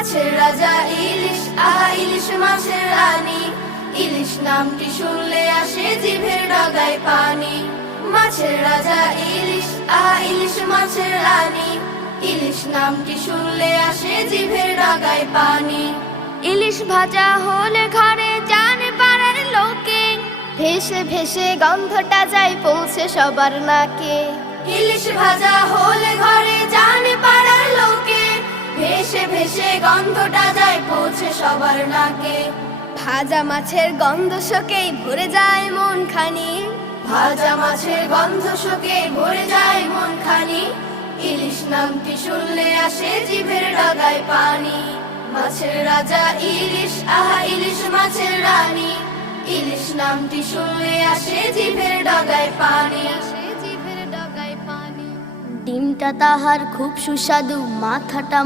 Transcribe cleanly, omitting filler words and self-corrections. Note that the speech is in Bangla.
মাছের রাজা ইলিশ, আহা ইলিশ মাছের রানী, ইলিশ নামটি শুনলে আসে জিভের ডগায় পানি। মাছের রাজা ইলিশ, আহা ইলিশ মাছের রানী, ইলিশ নামটি শুনলে আসে জিভের ডগায় পানি। ইলিশ ভাজা হলে ঘরে জানে পাড়ার লোকে, ভেসে ভেসে গন্ধটা যায় পৌঁছে সবার নাকে। ইলিশ ভাজা হলে ঘরে জানে পাড়ার লোকে, ভেসে ভেসে গন্ধটা যায় পৌঁছে সবার নাকে। ভাজা মাছের গন্ধ শোকেই ভরে যায় মন খানি, ভাজা মাছের গন্ধ শোকে ভরে যায় মন খানি, ইলিশ নামটি শুনলে আসে জিভের ডগায় পানি। মাছের রাজা ইলিশ, আহা ইলিশ মাছের রানী, ইলিশ নামটি শুনলে আসে জিভের ডগায় পানি। ডিমটা তাহার খুব সুস্বাদু, মাথাটা